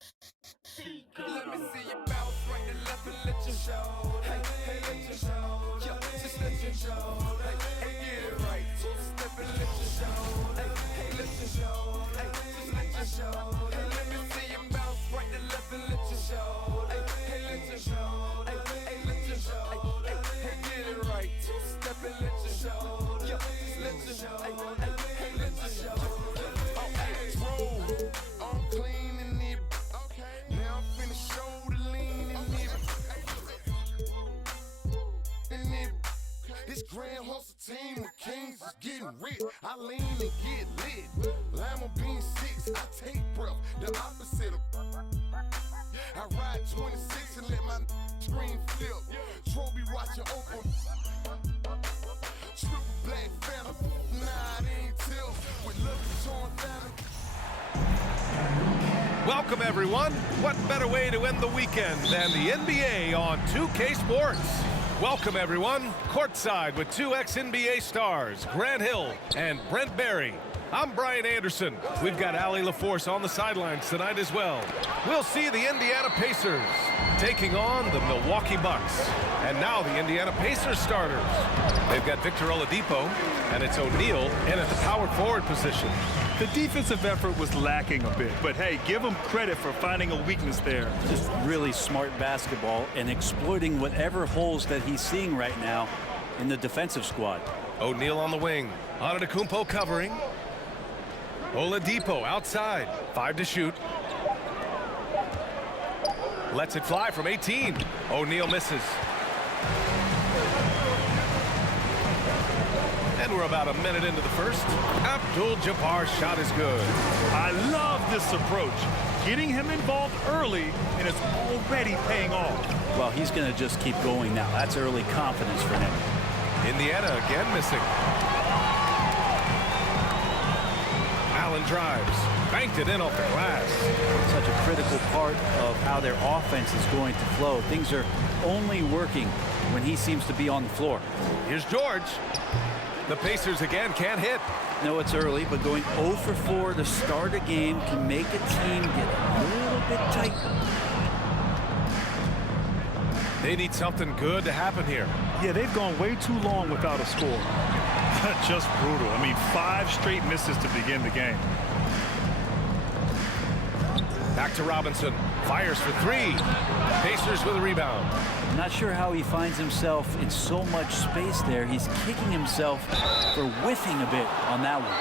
Let me see you bounce right and left and let you show. Hey, hey, let you show. Yeah, just let you show. Hey, hey, get it right. Two-step and let you show. Hey, hey, let you show. Hey, just let you show. Hey, let me see you bounce right and left and let you show. Hey, hey, let you show. Hey, hey, let you show. Hey, hey, get it right. Two-step and let you show. Yeah, just let you show. Hey, hey, hey, let you show. Oh, hey, roll. I'm clean in it. Now I'm finna show the lean in it. This grand hustle team with kings is getting rich. I lean and get lit. Lima bean 6, I take breath. The opposite of I ride 26 and let my screen flip. Trophy watching open. Triple black phantom. Nah, it ain't till with lucky torn phantom. Welcome, everyone. What better way to end the weekend than the NBA on 2K Sports? Welcome, everyone. Courtside with two ex-NBA stars, Grant Hill and Brent Barry. I'm Brian Anderson. We've got Allie LaForce on the sidelines tonight as well. We'll see the Indiana Pacers taking on the Milwaukee Bucks. And now the Indiana Pacers starters. They've got Victor Oladipo, and it's O'Neal in at the power forward position. The defensive effort was lacking a bit, but hey, give him credit for finding a weakness there. Just really smart basketball and exploiting whatever holes that he's seeing right now in the defensive squad. O'Neal on the wing. Antetokounmpo covering. Oladipo outside. 5 to shoot. Lets it fly from 18. O'Neal misses. And we're about a minute into the first. Abdul-Jabbar's shot is good. I love this approach. Getting him involved early, and it's already paying off. Well, he's going to just keep going now. That's early confidence for him. Indiana again missing. Allen drives. Banked it in off the glass. Such a critical part of how their offense is going to flow. Things are only working when he seems to be on the floor. Here's George. The Pacers again can't hit. No, it's early, but going 0 for 4 to start a game can make a team get a little bit tight. They need something good to happen here. Yeah, they've gone way too long without a score. Just brutal. I mean, 5 straight misses to begin the game. Back to Robinson. Fires for 3. Pacers with a rebound. I'm not sure how he finds himself in so much space there. He's kicking himself for whiffing a bit on that one.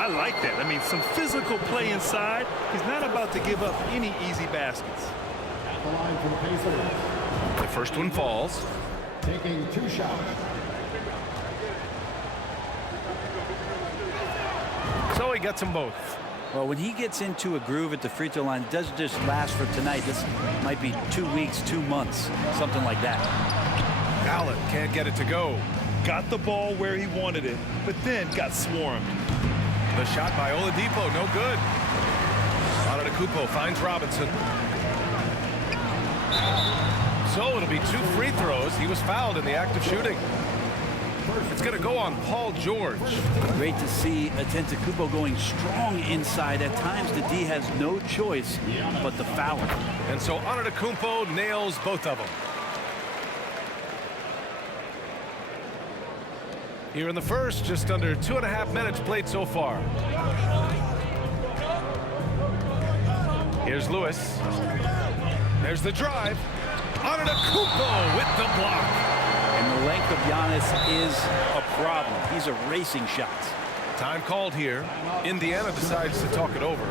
I like that. I mean, some physical play inside. He's not about to give up any easy baskets. At the line for the Pacers. The first one falls. Taking 2 shots. So he gets them both. Well, when he gets into a groove at the free throw line, it doesn't just last for tonight. This might be 2 weeks, 2 months, something like that. Allen can't get it to go. Got the ball where he wanted it, but then got swarmed. The shot by Oladipo, no good. Antetokounmpo finds Robinson. So it'll be 2 free throws. He was fouled in the act of shooting. It's going to go on Paul George. Great to see Antetokounmpo going strong inside. At times, the D has no choice but to foul him. And so Antetokounmpo nails both of them. Here in the first, just under 2.5 minutes played so far. Here's Lewis. There's the drive. Antetokounmpo with the block. And the length of Giannis is a problem. He's erasing shots. Time called here. Indiana decides to talk it over.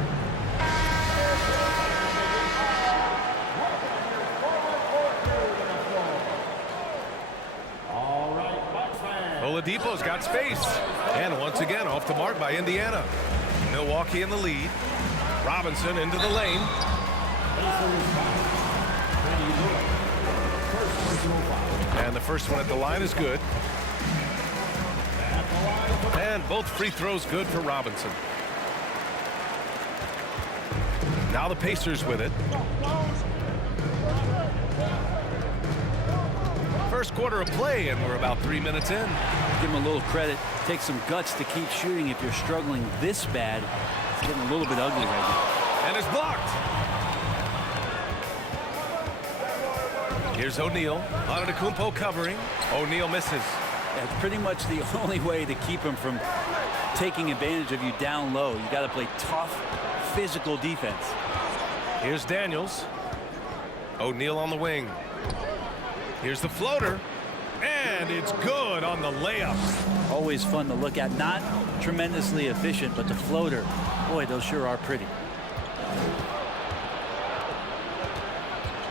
Oladipo's got space. And once again, off the mark by Indiana. Milwaukee in the lead. Robinson into the lane. And the first one at the line is good. And both free throws good for Robinson. Now the Pacers with it. First quarter of play, and we're about 3 minutes in. Give him a little credit. Take some guts to keep shooting if you're struggling this bad. It's getting a little bit ugly right now. And it's blocked. Here's O'Neal. Antetokounmpo covering. O'Neal misses. That's pretty much the only way to keep him from taking advantage of you down low. You got to play tough, physical defense. Here's Daniels. O'Neal on the wing. Here's the floater. And it's good on the layup. Always fun to look at. Not tremendously efficient, but the floater, boy, those sure are pretty.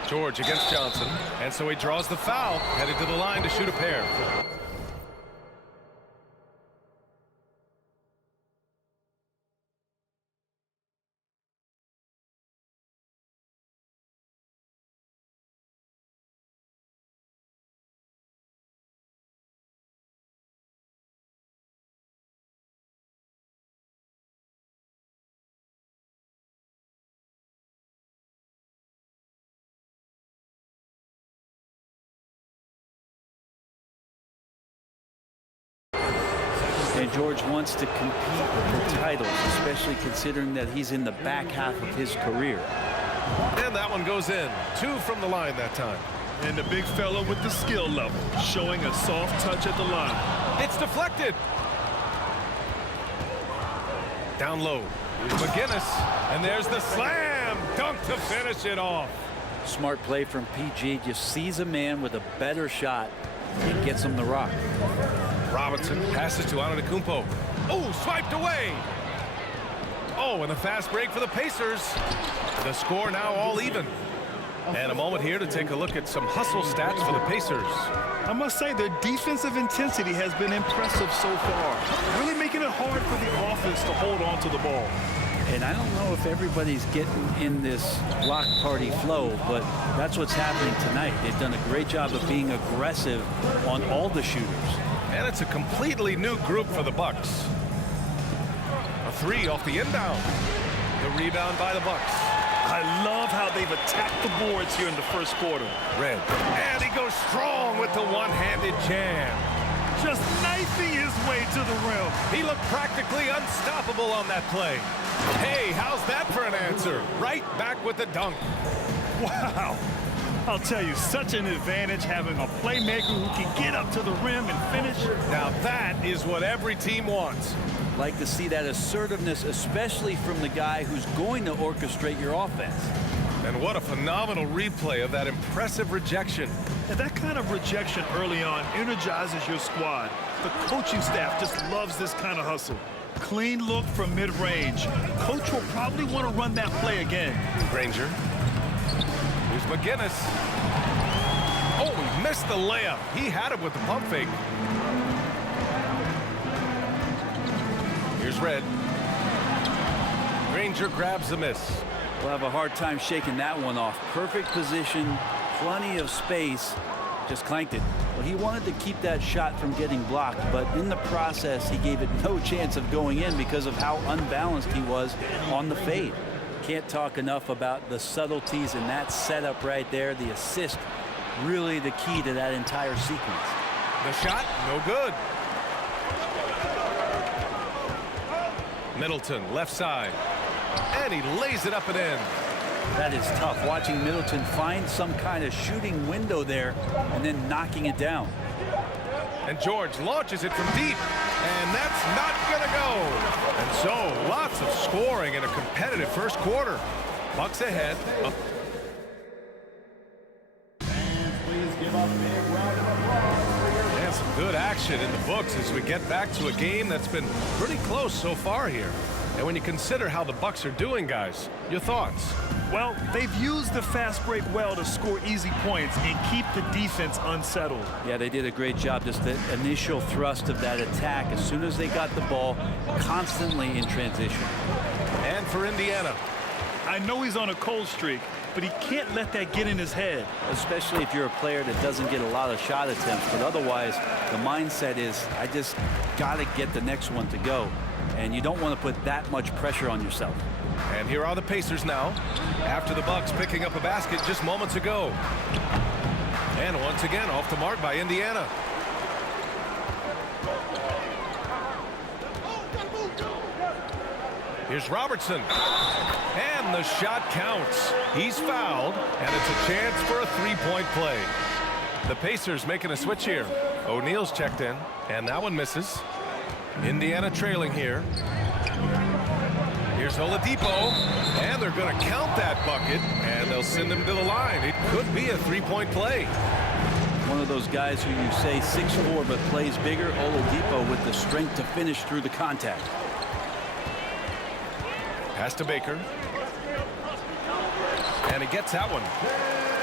George against Johnson. And so he draws the foul. Headed to the line to shoot a pair. And George wants to compete for titles, especially considering that he's in the back half of his career. And that one goes in. 2 from the line that time. And the big fella with the skill level, showing a soft touch at the line. It's deflected. Down low. Here's McGinnis. And there's the slam dunk to finish it off. Smart play from PG. Just sees a man with a better shot and gets him the rock. Robinson passes to Antetokounmpo. Oh, swiped away. Oh, and a fast break for the Pacers. The score now all even. And a moment here to take a look at some hustle stats for the Pacers. I must say their defensive intensity has been impressive so far. Really making it hard for the offense to hold on to the ball. And I don't know if everybody's getting in this block party flow, but that's what's happening tonight. They've done a great job of being aggressive on all the shooters. And it's a completely new group for the Bucks. A 3 off the inbound. The rebound by the Bucks. I love how they've attacked the boards here in the first quarter. Red. And he goes strong with the one-handed jam. Just knifing his way to the rim. He looked practically unstoppable on that play. Hey, how's that for an answer? Right back with the dunk. Wow. I'll tell you, such an advantage having a playmaker who can get up to the rim and finish. Now that is what every team wants. Like to see that assertiveness, especially from the guy who's going to orchestrate your offense. And what a phenomenal replay of that impressive rejection. And that kind of rejection early on energizes your squad. The coaching staff just loves this kind of hustle. Clean look from mid-range. Coach will probably want to run that play again. Granger. Here's McGinnis. Oh, he missed the layup. He had it with the pump fake. Here's Red. Granger grabs the miss. We'll have a hard time shaking that one off. Perfect position, plenty of space, just clanked it. Well, he wanted to keep that shot from getting blocked, but in the process, he gave it no chance of going in because of how unbalanced he was on the fade. Can't talk enough about the subtleties in that setup right there. The assist, really the key to that entire sequence. The shot, no good. Middleton, left side. And he lays it up and in. That is tough, watching Middleton find some kind of shooting window there and then knocking it down. And George launches it from deep. And that's not going to go. And so, lots of scoring in a competitive first quarter. Bucks ahead. Fans, please give a big round of applause. And some good action in the books as we get back to a game that's been pretty close so far here. And when you consider how the Bucks are doing, guys, your thoughts? Well, they've used the fast break well to score easy points and keep the defense unsettled. Yeah, they did a great job. Just the initial thrust of that attack as soon as they got the ball, constantly in transition. And for Indiana. I know he's on a cold streak, but he can't let that get in his head. Especially if you're a player that doesn't get a lot of shot attempts. But otherwise, the mindset is, I just got to get the next one to go. And you don't want to put that much pressure on yourself. And here are the Pacers now, after the Bucks picking up a basket just moments ago. And once again, off the mark by Indiana. Here's Robertson. And the shot counts. He's fouled, and it's a chance for a three-point play. The Pacers making a switch here. O'Neal's checked in, and that one misses. Indiana trailing here. Here's Oladipo, and they're going to count that bucket, and they'll send him to the line. It could be a three-point play. One of those guys who you say 6'4" but plays bigger. Oladipo with the strength to finish through the contact. Pass to Baker. And he gets that one.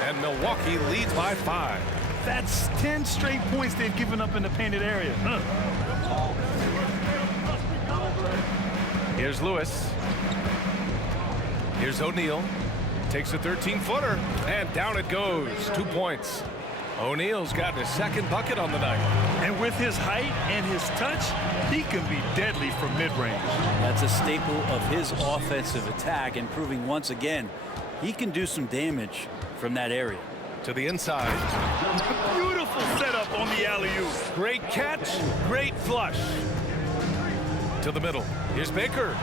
And Milwaukee leads by 5. That's 10 straight points they've given up in the painted area. Here's Lewis. Here's O'Neal. Takes a 13-footer. And down it goes. 2 points. O'Neal's gotten his second bucket on the night. And with his height and his touch, he can be deadly from mid-range. That's a staple of his offensive attack, and proving once again he can do some damage from that area. To the inside. Beautiful setup on the alley-oop. Great catch. Great flush. To the middle. Here's Baker.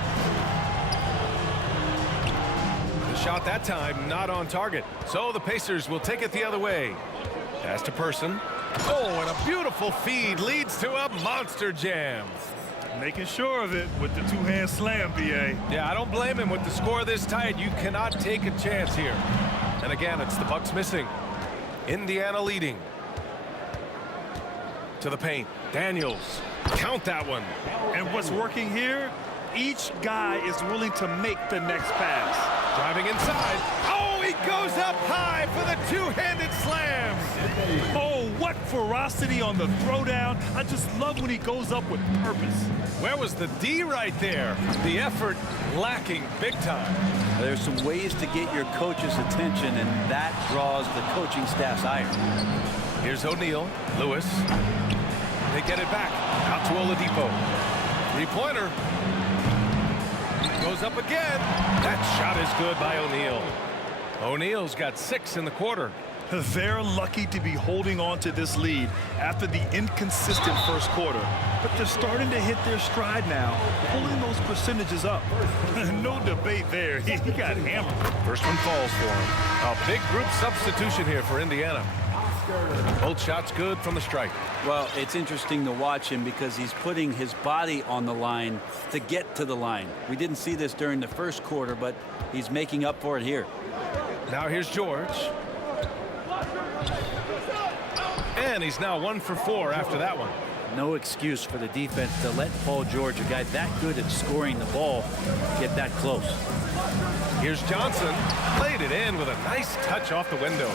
The shot that time not on target. So the Pacers will take it the other way. Pass to Person. Oh, and a beautiful feed leads to a monster jam. Making sure of it with the two-hand slam, B.A. Yeah, I don't blame him with the score this tight. You cannot take a chance here. And again, it's the Bucks missing. Indiana leading. To the paint. Daniels. Count that one. And what's working here? Each guy is willing to make the next pass. Driving inside. Oh, he goes up high for the two-handed slam. Oh, what ferocity on the throwdown. I just love when he goes up with purpose. Where was the D right there? The effort lacking big time. There's some ways to get your coach's attention, and that draws the coaching staff's ire. Here's O'Neal. Lewis. They get it back. Out to Oladipo. Three-pointer. Goes up again. That shot is good by O'Neal. O'Neal's got 6 in the quarter. They're lucky to be holding on to this lead after the inconsistent first quarter. But they're starting to hit their stride now, pulling those percentages up. No debate there. He got hammered. First one falls for him. A big group substitution here for Indiana. Both shots good from the strike. Well, it's interesting to watch him because he's putting his body on the line to get to the line. We didn't see this during the first quarter, but he's making up for it here. Now here's George. And he's now 1 for 4 after that one. No excuse for the defense to let Paul George, a guy that good at scoring the ball, get that close. Here's Johnson. Played it in with a nice touch off the window.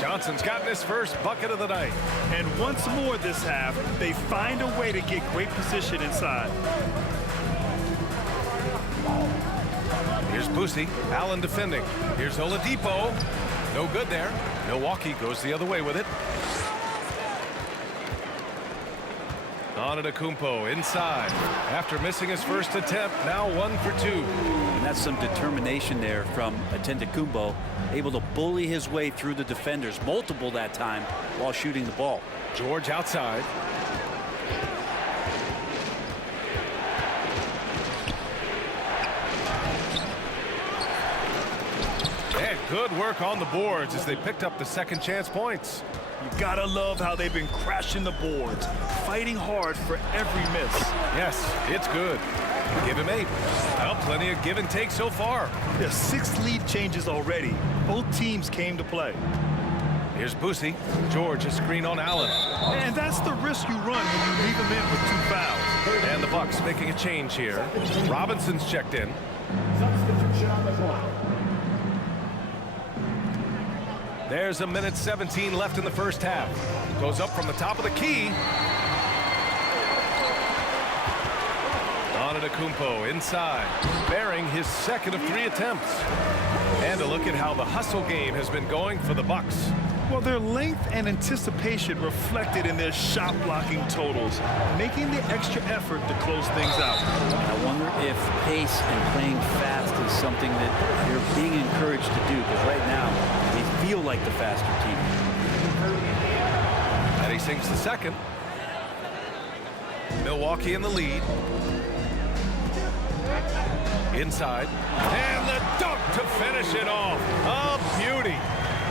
Johnson's gotten his first bucket of the night. And once more this half, they find a way to get great position inside. Here's Boosie. Allen defending. Here's Oladipo. No good there. Milwaukee goes the other way with it. Antetokounmpo inside. After missing his first attempt, now 1 for 2. And that's some determination there from Antetokounmpo, able to bully his way through the defenders, multiple that time, while shooting the ball. George outside. And good work on the boards as they picked up the second chance points. You gotta love how they've been crashing the boards, fighting hard for every miss. Yes, it's good. Give him 8. Well, plenty of give and take so far. There's 6 lead changes already. Both teams came to play. Here's Boosie. George, a screen on Allen. And that's the risk you run when you leave him in with 2 fouls. And the Bucks making a change here. Robinson's checked in. Substitution on the clock. There's a minute 17 left in the first half. Goes up from the top of the key. Antetokounmpo inside, bearing his second of 3 attempts. And a look at how the hustle game has been going for the Bucks. Well, their length and anticipation reflected in their shot blocking totals, making the extra effort to close things out. I wonder if pace and playing fast is something that you're being encouraged to do, because right now they feel like the faster team. And he sinks the second. Milwaukee in the lead. Inside. And the dunk to finish it off. A beauty.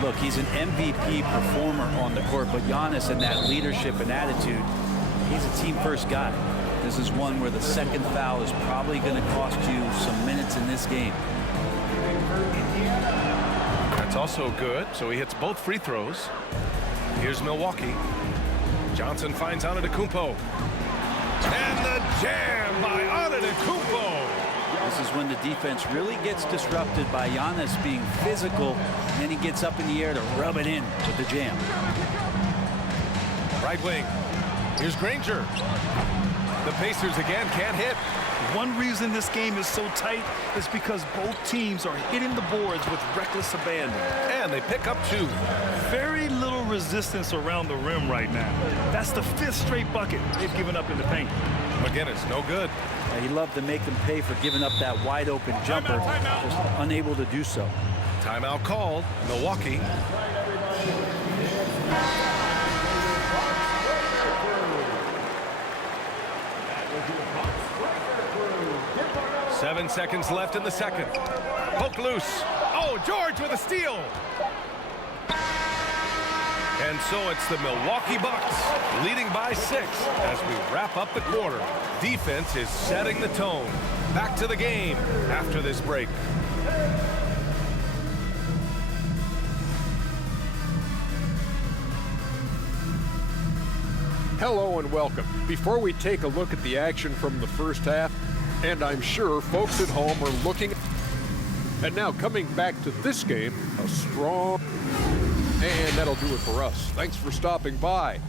Look, he's an MVP performer on the court, but Giannis and that leadership and attitude, he's a team-first guy. This is one where the second foul is probably going to cost you some minutes in this game. That's also good, so he hits both free throws. Here's Milwaukee. Johnson finds Antetokounmpo. And the jam by Antetokounmpo. This is when the defense really gets disrupted by Giannis being physical, and then he gets up in the air to rub it in with the jam. Right wing. Here's Granger. The Pacers again can't hit. One reason this game is so tight is because both teams are hitting the boards with reckless abandon. And they pick up 2. Very little resistance around the rim right now. That's the 5th straight bucket they've given up in the paint. McGinnis, no good. He loved to make them pay for giving up that wide open jumper. Just unable to do so. Timeout called. Milwaukee. Seven seconds left in the second. Poke loose. Oh, George with a steal. And so it's the Milwaukee Bucks leading by 6 as we wrap up the quarter. Defense is setting the tone. Back to the game after this break. Hello and welcome. Before we take a look at the action from the first half, and I'm sure folks at home are looking, and now coming back to this game, a strong, and that'll do it for us. Thanks for stopping by.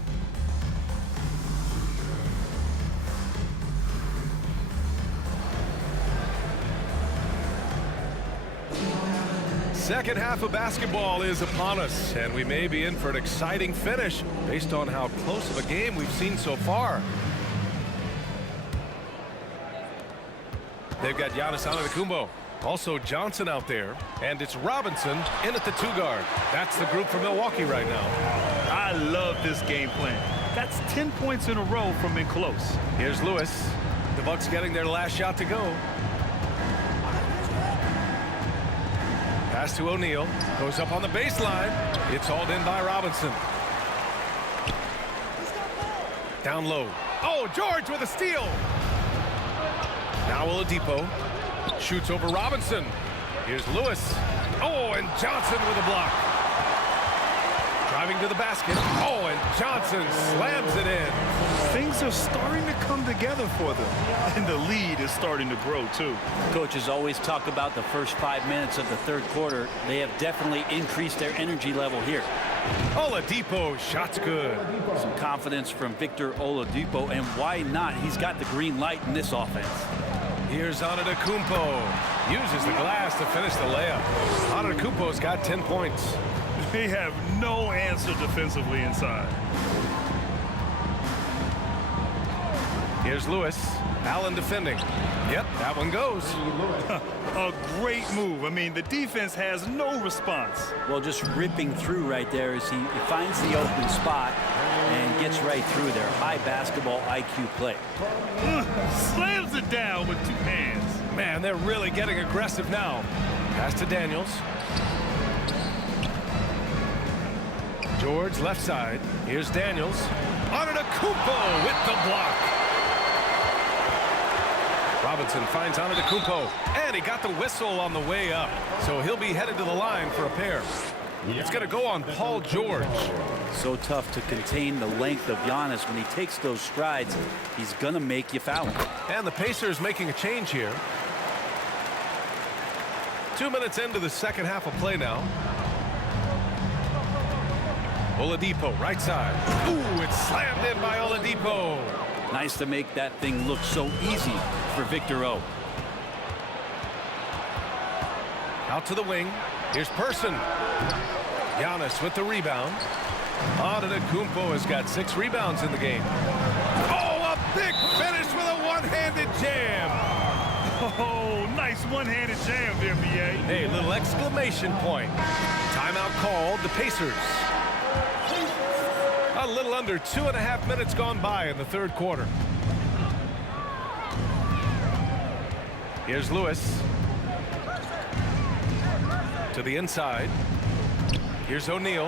Second half of basketball is upon us, and we may be in for an exciting finish based on how close of a game we've seen so far. They've got Giannis Antetokounmpo, also Johnson out there, and it's Robinson in at the 2 guard. That's the group for Milwaukee right now. I love this game plan. That's 10 points in a row from in close. Here's Lewis. The Bucks getting their last shot to go. Pass to O'Neal. Goes up on the baseline. It's hauled in by Robinson. Down low. Oh, George with a steal. Now Oladipo shoots over Robinson. Here's Lewis. Oh, and Johnson with a block. Driving to the basket. Oh, and Johnson slams it in. Things are starting to come together for them, and the lead is starting to grow too. Coaches always talk about the first 5 minutes of the third quarter. They have definitely increased their energy level here. Oladipo, shot's good. Some confidence from Victor Oladipo, and why not? He's got the green light in this offense. Here's Antetokounmpo. Uses the glass to finish the layup. Antetokounmpo's got 10 points. They have no answer defensively inside. Here's Lewis. Allen defending. Yep, that one goes. A great move. I mean, the defense has no response. Well, just ripping through right there as he finds the open spot and gets right through there. High basketball IQ play. Slams it down with 2 hands. Man, they're really getting aggressive now. Pass to Daniels. George left side. Here's Daniels. Antetokounmpo with the block. Robinson finds Antetokounmpo, and he got the whistle on the way up, so he'll be headed to the line for a pair. It's going to go on Paul George. So tough to contain the length of Giannis. When he takes those strides, he's going to make you foul him. And the Pacers making a change here. 2 minutes into the second half of play now. Oladipo, right side. Ooh, it's slammed in by Oladipo. Nice to make that thing look so easy for Victor O. Out to the wing. Here's Person. Giannis with the rebound. Antetokounmpo has got 6 rebounds in the game. Oh, a big finish with a one-handed jam. Oh, nice one-handed jam there, B.A. Hey, little exclamation point. Timeout called. The Pacers. A little under 2.5 minutes gone by in the third quarter. Here's Lewis. To the inside. Here's O'Neal.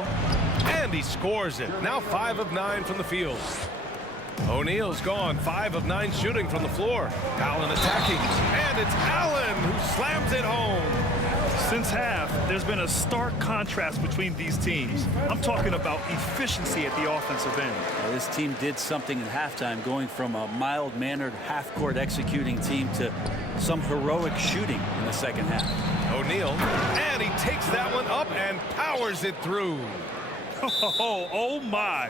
And he scores it. Now 5 of 9 from the field. O'Neal's gone 5 of 9 shooting from the floor. Allen attacking. And it's Allen who slams it home. Since half, there's been a stark contrast between these teams. I'm talking about efficiency at the offensive end. Well, this team did something at halftime, going from a mild-mannered half-court executing team to some heroic shooting in the second half. O'Neal, and he takes that one up and powers it through. Oh my,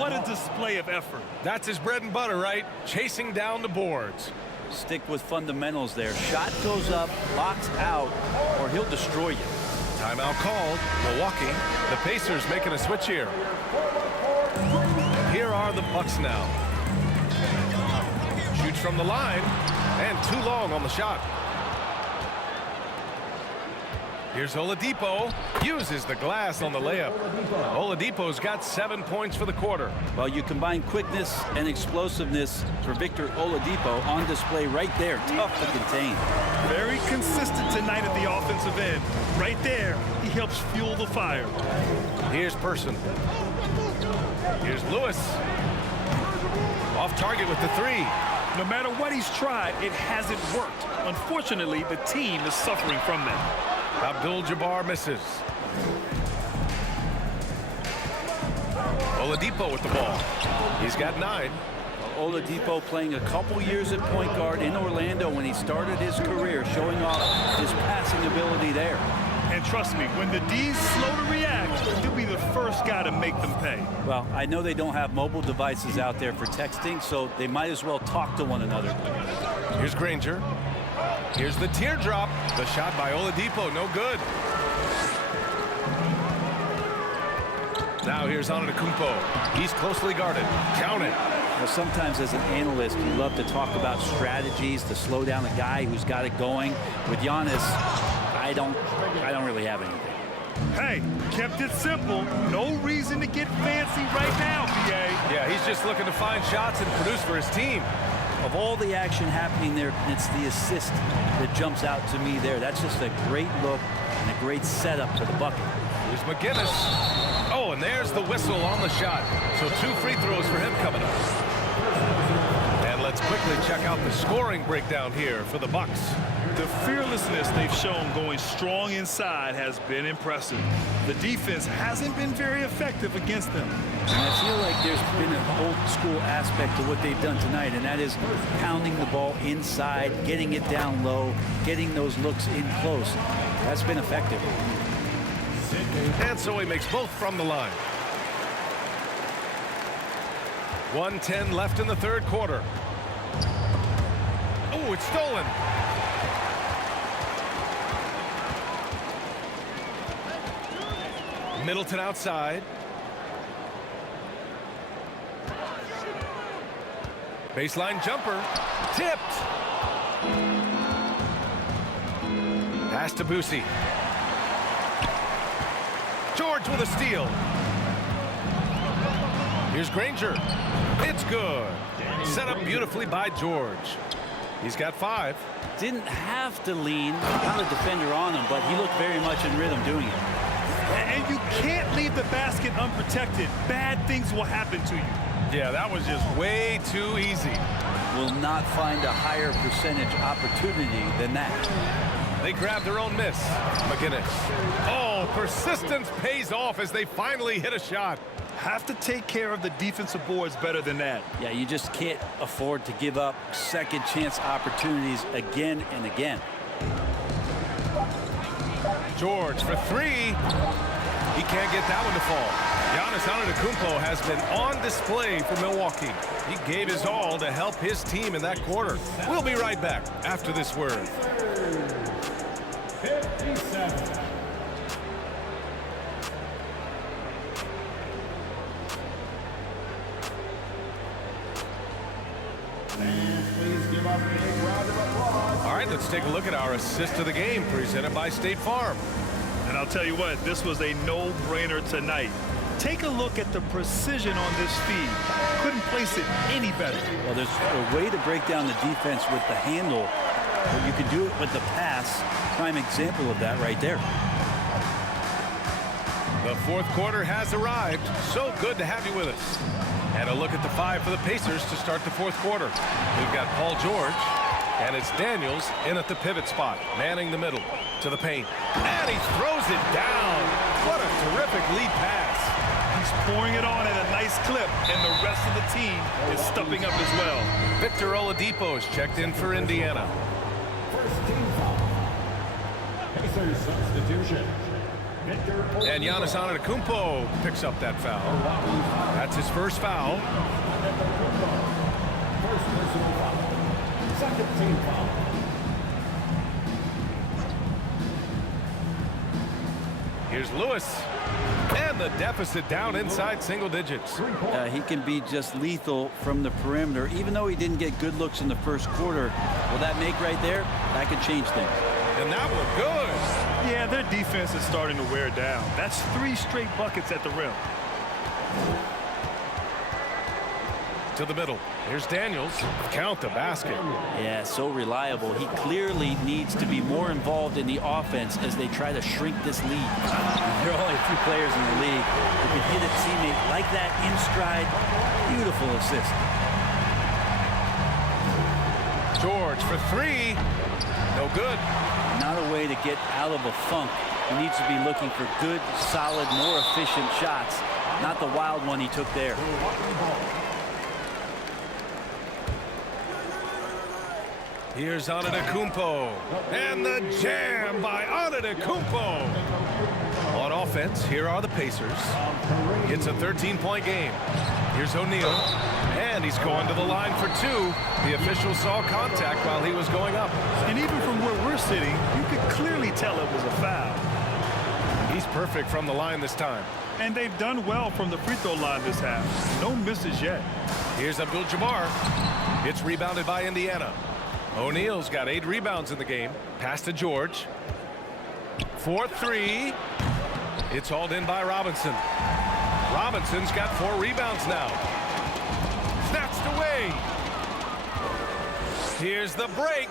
what a display of effort. That's his bread and butter, right? Chasing down the boards. Stick with fundamentals there. Shot goes up, locks out, or he'll destroy you. Timeout called. Milwaukee. The Pacers making a switch here. Here are the Bucks now. Shoots from the line, and too long on the shot. Here's Oladipo. Uses the glass on the layup. Oladipo's got 7 points for the quarter. Well, you combine quickness and explosiveness for Victor Oladipo on display right there. Tough to contain. Very consistent tonight at the offensive end. Right there, he helps fuel the fire. Here's Person. Here's Lewis. Off target with the 3. No matter what he's tried, it hasn't worked. Unfortunately, the team is suffering from that. Abdul-Jabbar misses. Oladipo with the ball. He's got 9. Oladipo playing a couple years at point guard in Orlando when he started his career, showing off his passing ability there. And trust me, when the D's slow to react, he'll be the first guy to make them pay. Well, I know they don't have mobile devices out there for texting, so they might as well talk to one another. Here's Granger. Here's the teardrop. The shot by Oladipo, no good. Now here's Antetokounmpo. He's closely guarded. Count it. Well, sometimes as an analyst, you love to talk about strategies to slow down a guy who's got it going. With Giannis, I don't really have anything. Hey, kept it simple. No reason to get fancy right now, BA. Yeah, he's just looking to find shots and produce for his team. Of all the action happening there, it's the assist that jumps out to me there. That's just a great look and a great setup for the bucket. Here's McGinnis. Oh, and there's the whistle on the shot. So 2 free throws for him coming up. And let's quickly check out the scoring breakdown here for the Bucks. The fearlessness they've shown going strong inside has been impressive. The defense hasn't been very effective against them. And I feel like there's been an old school aspect to what they've done tonight, and that is pounding the ball inside, getting it down low, getting those looks in close. That's been effective. And so he makes both from the line. 1:10 left in the third quarter. Oh, it's stolen. Middleton outside. Baseline jumper. Tipped. Pass to Boosie. George with a steal. Here's Granger. It's good. Set up beautifully by George. He's got 5. Didn't have to lean, not a defender on him, but he looked very much in rhythm doing it. And you can't leave the basket unprotected. Bad things will happen to you. Yeah, that was just way too easy. Will not find a higher percentage opportunity than that. They grab their own miss. McGinnis. Oh, persistence pays off as they finally hit a shot. Have to take care of the defensive boards better than that. Yeah, you just can't afford to give up second chance opportunities again and again. George for 3. He can't get that one to fall. Giannis Antetokounmpo has been on display for Milwaukee. He gave his all to help his team in that quarter. We'll be right back after this word. 57. Please give a big round of applause. All right, let's take a look at our assist of the game presented by State Farm. And I'll tell you what, this was a no-brainer tonight. Take a look at the precision on this feed. Couldn't place it any better. Well, there's a way to break down the defense with the handle But you can do it with the pass. Prime example of that right there. The fourth quarter has arrived. So good to have you with us. And a look at the five for the Pacers to start the fourth quarter. We've got Paul George, and it's Daniels in at the pivot spot, manning the middle to the paint. And he throws it down. What a terrific lead pass. He's pouring it on at a nice clip, and the rest of the team is stepping up as well. Victor Oladipo is checked in for Indiana. First team foul. Pacers substitution. And Giannis Antetokounmpo picks up that foul. That's his first foul. First personal foul. Second team foul. Here's Lewis. And the deficit down inside single digits. He can be just lethal from the perimeter. Even though he didn't get good looks in the first quarter, will that make right there? That could change things. And that one good. Yeah, their defense is starting to wear down. That's 3 straight buckets at the rim. To the middle. Here's Daniels. Count the basket. Yeah, so reliable. He clearly needs to be more involved in the offense as they try to shrink this lead. There are only a few players in the league who can hit a teammate like that in stride. Beautiful assist. George for 3. No good. Not a way to get out of a funk. He needs to be looking for good, solid, more efficient shots. Not the wild one he took there. Here's Antetokounmpo. And the jam by Antetokounmpo. On offense, here are the Pacers. It's a 13-point game. Here's O'Neal. And he's going to the line for 2. The official saw contact while he was going up. And even from where we're sitting, you could clearly tell it was a foul. He's perfect from the line this time. And they've done well from the free throw line this half. No misses yet. Here's Abdul-Jabbar. It's rebounded by Indiana. O'Neal's got 8 rebounds in the game. Pass to George. 4-3. It's hauled in by Robinson. Robinson's got 4 rebounds now. Snatched away. Here's the break.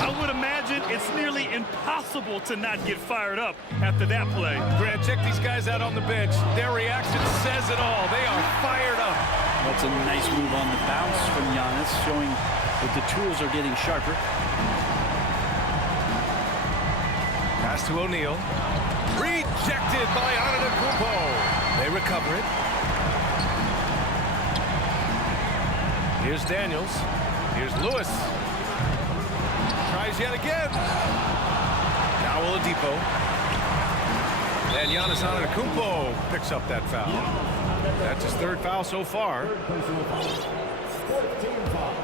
I would imagine it's nearly impossible to not get fired up after that play. Grant, check these guys out on the bench. Their reaction says it all. They are fired up. That's a nice move on the bounce from Giannis, showing that the tools are getting sharper. Pass to O'Neal. Rejected by Antetokounmpo. They recover it. Here's Daniels. Here's Lewis. Tries yet again. Now Oladipo. And Giannis Antetokounmpo picks up that foul. That's his 3rd foul so far. Personal foul. Fourth team foul.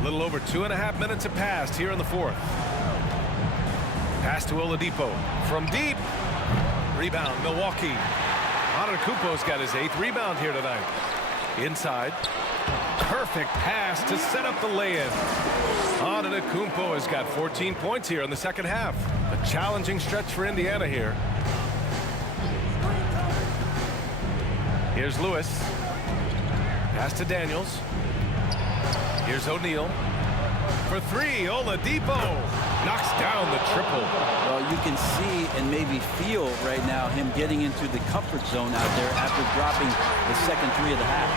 A little over 2.5 minutes have passed here in the 4th. Pass to Oladipo. From deep. Rebound, Milwaukee. Antetokounmpo's got his 8th rebound here tonight. Inside. Perfect pass to set up the lay-in. Antetokounmpo has got 14 points here in the second half. A challenging stretch for Indiana here. Here's Lewis. Pass to Daniels. Here's O'Neal. For 3, Oladipo knocks down the triple. Well, you can see and maybe feel right now him getting into the comfort zone out there after dropping the second 3 of the half.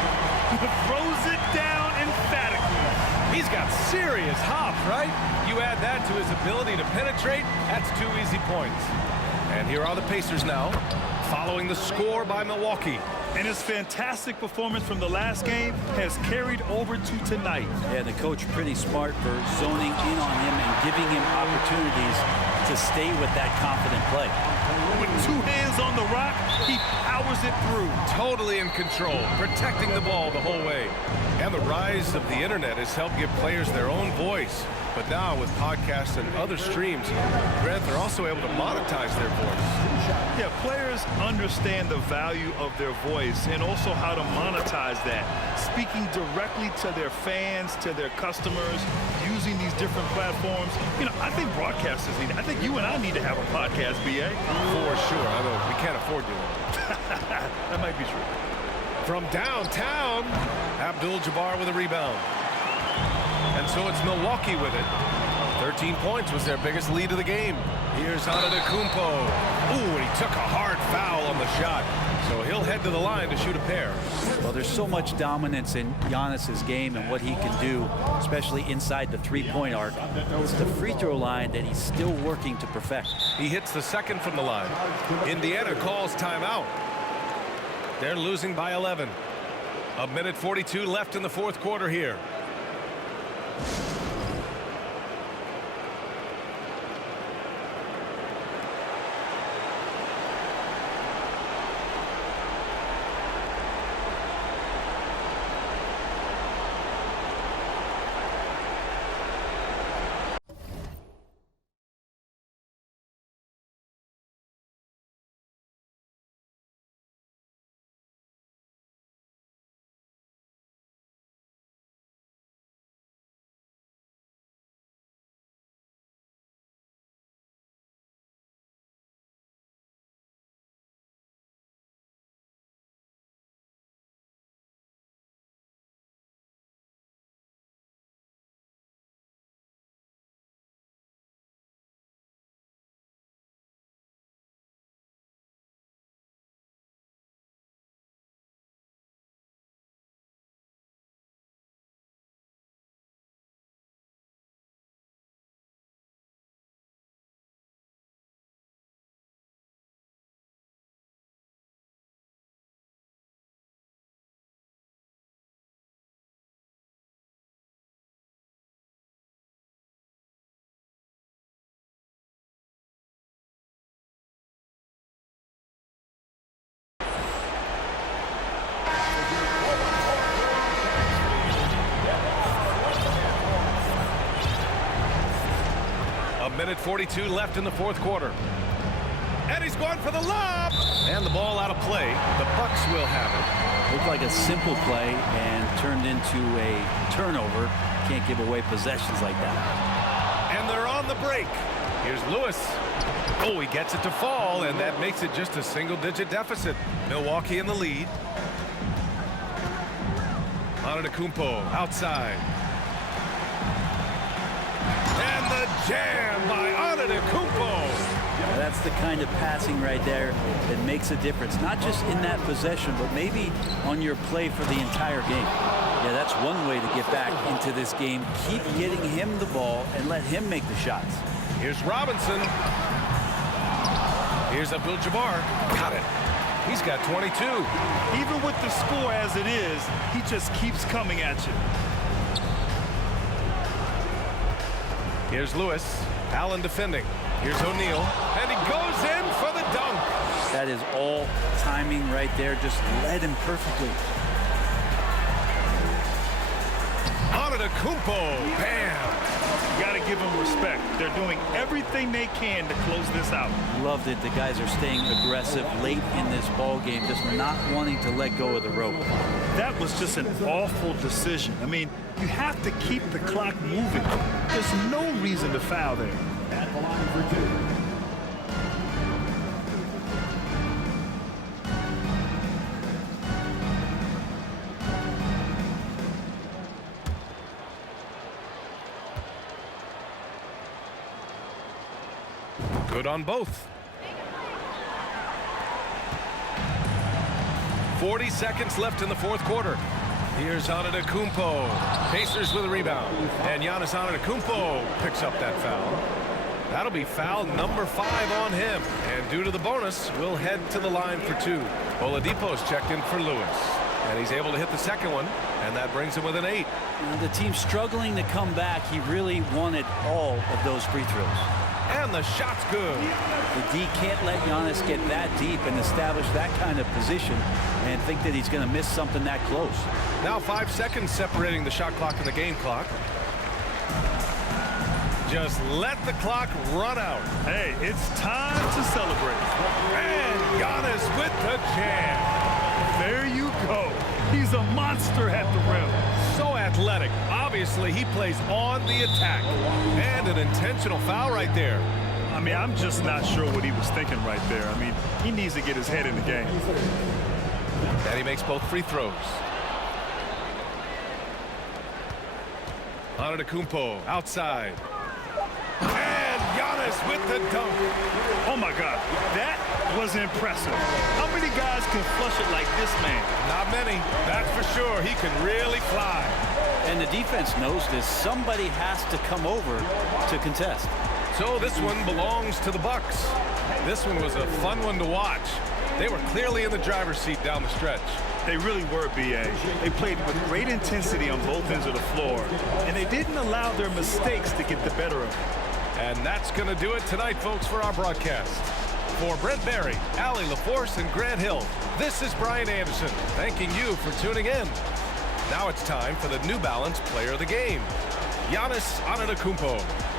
Throws it down emphatically. He's got serious hop, right? You add that to his ability to penetrate, that's 2 easy points. And here are the Pacers now, following the score by Milwaukee. And his fantastic performance from the last game has carried over to tonight. Yeah, the coach pretty smart for zoning in on him and giving him opportunities to stay with that confident play. With 2 hands on the rock, he powers it through. Totally in control, protecting the ball the whole way. And the rise of the internet has helped give players their own voice. But now with podcasts and other streams, Grant, they're also able to monetize their voice. Yeah, players understand the value of their voice and also how to monetize that. Speaking directly to their fans, to their customers, using these different platforms. You know, I think broadcasters need it. I think you and I need to have a podcast, BA. For sure, although we can't afford to. That might be true. From downtown, Abdul-Jabbar with a rebound. And so it's Milwaukee with it. 13 points was their biggest lead of the game. Here's Antetokounmpo. Ooh, and he took a hard foul on the shot. So he'll head to the line to shoot a pair. Well, there's so much dominance in Giannis's game and what he can do, especially inside the three-point arc. It's the free throw line that he's still working to perfect. He hits the second from the line. Indiana calls timeout. They're losing by 11. A minute 42 left in the fourth quarter here. Minute 42 left in the fourth quarter. And he's going for the lob. And the ball out of play. The Bucks will have it. Looked like a simple play and turned into a turnover. Can't give away possessions like that. And they're on the break. Here's Lewis. Oh, he gets it to fall, and that makes it just a single-digit deficit. Milwaukee in the lead. Antetokounmpo outside. And the jam by Antetokounmpo. That's the kind of passing right there that makes a difference, not just in that possession, but maybe on your play for the entire game. Yeah, that's one way to get back into this game. Keep getting him the ball and let him make the shots. Here's Robinson. Here's Abdul-Jabbar. Got it. He's got 22. Even with the score as it is, he just keeps coming at you. Here's Lewis. Allen defending. Here's O'Neal. And he goes in for the dunk. That is all timing right there. Just led him perfectly. Antetokounmpo. Bam. You got to give them respect. They're doing everything they can to close this out. Loved it. The guys are staying aggressive late in this ball game, just not wanting to let go of the rope. That was just an awful decision. I mean, you have to keep the clock moving. There's no reason to foul there. At the line for two. Good on both. 40 seconds left in the fourth quarter. Here's Antetokounmpo. Pacers with a rebound. And Giannis Antetokounmpo picks up that foul. That'll be foul number 5 on him. And due to the bonus, we'll head to the line for 2. Oladipo's checked in for Lewis. And he's able to hit the second one. And that brings him with an 8. The team struggling to come back. He really wanted all of those free throws. And the shot's good. The D can't let Giannis get that deep and establish that kind of position and think that he's going to miss something that close. Now 5 seconds separating the shot clock and the game clock. Just let the clock run out. Hey, it's time to celebrate. And Giannis with the jam. There you go. He's a monster at the rim. So athletic. Obviously, he plays on the attack. And an intentional foul right there. I mean, I'm just not sure what he was thinking right there. I mean, he needs to get his head in the game. And he makes both free throws. Antetokounmpo outside. And Giannis with the dunk. Oh my God, that was impressive. How many guys can flush it like this man? Not many, that's for sure. He can really fly. And the defense knows this. Somebody has to come over to contest. So this one belongs to the Bucks. This one was a fun one to watch. They were clearly in the driver's seat down the stretch. They really were, B.A. They played with great intensity on both ends of the floor, and they didn't allow their mistakes to get the better of them. And that's going to do it tonight, folks, for our broadcast. For Brent Barry, Allie LaForce, and Grant Hill, this is Brian Anderson, thanking you for tuning in. Now it's time for the New Balance Player of the Game, Giannis Antetokounmpo.